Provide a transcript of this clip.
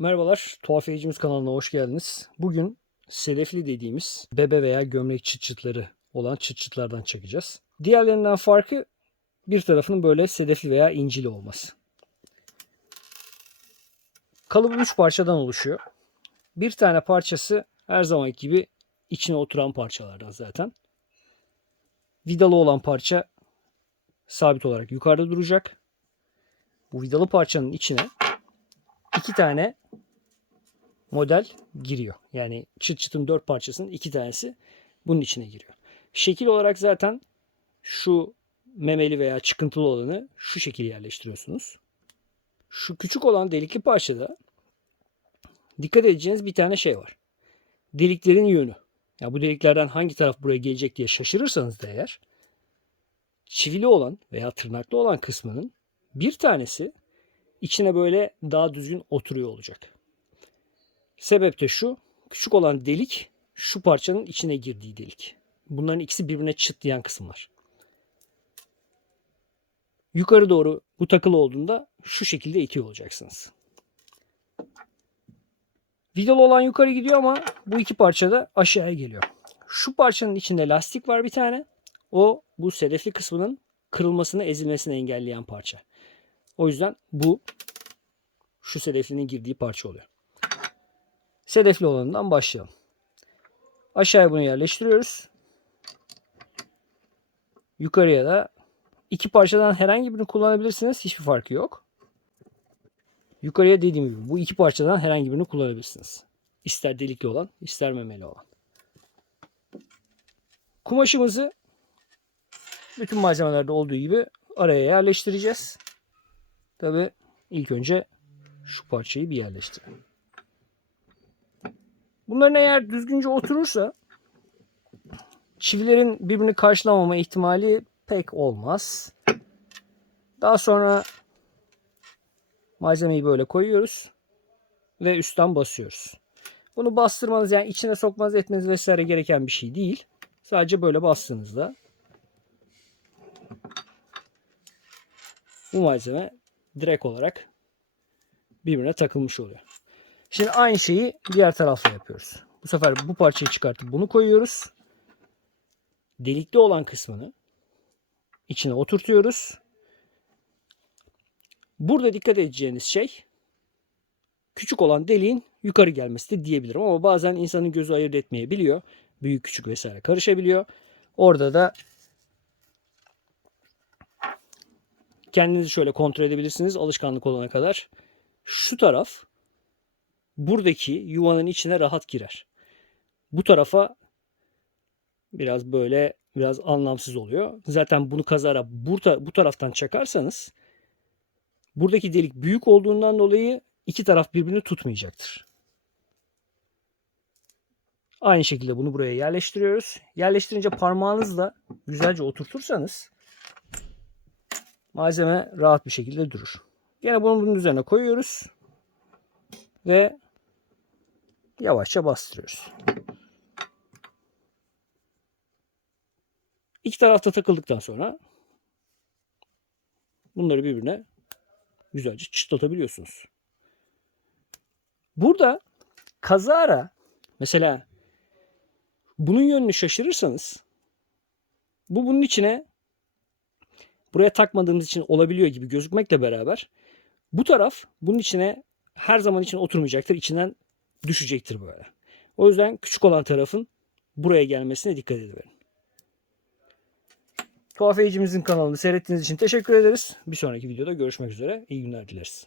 Merhabalar, Tuhafiyecimiz kanalına hoş geldiniz. Bugün sedefli dediğimiz bebe veya gömlek çıt olan çıt çekeceğiz. Diğerlerinden farkı bir tarafının böyle sedefli veya incili olması. Kalıbı 3 parçadan oluşuyor. Bir tane parçası her zamanki gibi içine oturan parçalardan zaten. Vidalı olan parça sabit olarak yukarıda duracak. Bu vidalı parçanın içine iki tane model giriyor. Yani çıt çıtın dört parçasının iki tanesi bunun içine giriyor. Şekil olarak zaten şu memeli veya çıkıntılı olanı şu şekil yerleştiriyorsunuz. Şu küçük olan delikli parçada dikkat edeceğiniz bir tane şey var. Deliklerin yönü. Ya bu deliklerden hangi taraf buraya gelecek diye şaşırırsanız da eğer çivili olan veya tırnaklı olan kısmının bir tanesi içine böyle daha düzgün oturuyor olacak. Sebep de şu. Küçük olan delik şu parçanın içine girdiği delik. Bunların ikisi birbirine çıtlayan kısımlar. Yukarı doğru bu takılı olduğunda şu şekilde itiyor olacaksınız. Vidalı olan yukarı gidiyor ama bu iki parça da aşağıya geliyor. Şu parçanın içinde lastik var bir tane. O bu sedefli kısmının kırılmasını, ezilmesini engelleyen parça. O yüzden bu şu sedeflinin girdiği parça oluyor. Sedefli olanından başlayalım. Aşağıya bunu yerleştiriyoruz. Yukarıya da iki parçadan herhangi birini kullanabilirsiniz. Hiçbir farkı yok. Yukarıya dediğim gibi bu iki parçadan herhangi birini kullanabilirsiniz. İster delikli olan, ister memeli olan. Kumaşımızı bütün malzemelerde olduğu gibi araya yerleştireceğiz. Tabi ilk önce şu parçayı bir yerleştirelim. Bunların eğer düzgünce oturursa çivilerin birbirini karşılamama ihtimali pek olmaz. Daha sonra malzemeyi böyle koyuyoruz ve üstten basıyoruz. Bunu bastırmanız yani içine sokmanız etmeniz vesaire gereken bir şey değil. Sadece böyle bastığınızda bu malzeme direkt olarak birbirine takılmış oluyor. Şimdi aynı şeyi diğer tarafla yapıyoruz. Bu sefer bu parçayı çıkartıp bunu koyuyoruz. Delikli olan kısmını içine oturtuyoruz. Burada dikkat edeceğiniz şey küçük olan deliğin yukarı gelmesi de diyebilirim ama bazen insanın gözü ayırt etmeyebiliyor. Büyük küçük vesaire karışabiliyor. Orada da kendinizi şöyle kontrol edebilirsiniz alışkanlık olana kadar. Şu taraf buradaki yuvanın içine rahat girer. Bu tarafa biraz böyle biraz anlamsız oluyor. Zaten bunu kazara burada bu taraftan çakarsanız buradaki delik büyük olduğundan dolayı iki taraf birbirini tutmayacaktır. Aynı şekilde bunu buraya yerleştiriyoruz. Yerleştirince parmağınızla güzelce oturtursanız malzeme rahat bir şekilde durur. Yine bunu bunun üzerine koyuyoruz ve yavaşça bastırıyoruz. İki tarafta takıldıktan sonra bunları birbirine güzelce çıtlatabiliyorsunuz. Burada kazara mesela bunun yönünü şaşırırsanız bu bunun içine buraya takmadığımız için olabiliyor gibi gözükmekle beraber bu taraf bunun içine her zaman için oturmayacaktır. İçinden düşecektir böyle. O yüzden küçük olan tarafın buraya gelmesine dikkat edin. Tuhafiyecimizin kanalını seyrettiğiniz için teşekkür ederiz. Bir sonraki videoda görüşmek üzere. İyi günler dileriz.